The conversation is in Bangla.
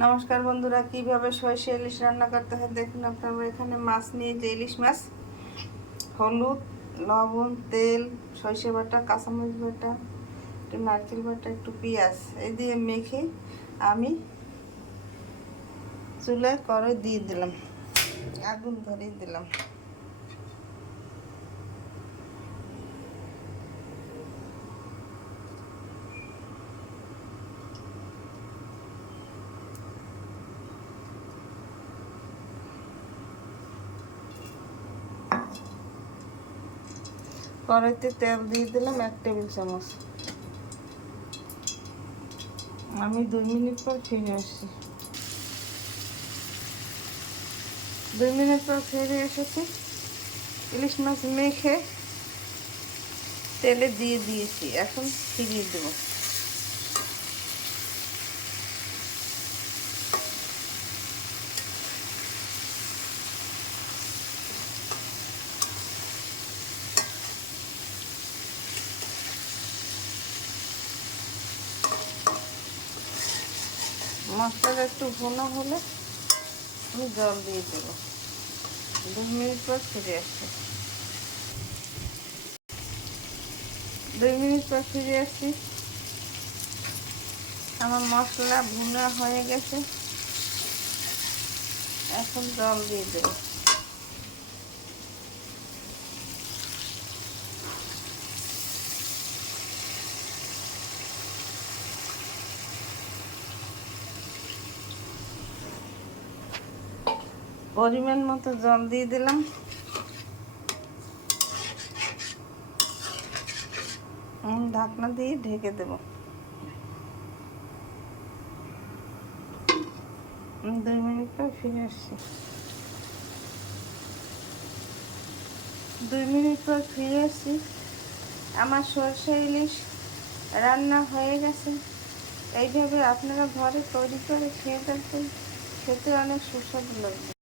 নমস্কার বন্ধুরা, কিভাবে সরষে ইলিশ রান্না করতে হয় দেখুন। আপনারা এখানে মাছ নিয়ে যে ইলিশ মাছ, হলুদ, লবণ, তেল, সরষে বাটা, কাঁচামরিচ বাটা, একটু নারকেল বাটা, একটু পেঁয়াজ এই দিয়ে মেখে আমি চুলায় কড়াই দিয়ে দিলাম, আগুন ধরিয়ে দিলাম। কড়াইতে তেল দিয়ে দিলাম 1 টেবিল চামচ। আমি 2 মিনিট পর ফিরে আসছি। 2 মিনিট পর ফিরে এসেছি। ইলিশ মাছ মেখে তেলে দিয়ে দিয়েছি, এখন ফিরিয়ে দেবো। মশলাটা একটু ভুনা হলে আমি জল দিয়ে দেবো। 2 মিনিট পর ফিরে আসছি। 2 মিনিট পর ফিরে আসছি। আমার মশলা ভুনা হয়ে গেছে, এখন জল দিয়ে দেবো। পরিমাণ মতো জল দিয়ে দিলাম। ঢাকনা দিয়ে ঢেকে দেব। 2 মিনিট পর ফিরে আসছি। 2 মিনিট পর ফিরে আসছি। আমার সরষে ইলিশ রান্না হয়ে গেছে। এইভাবে আপনারা ঘরে তৈরি করে খেয়ে দেখবেন, খেতে অনেক সুস্বাদু লাগবে।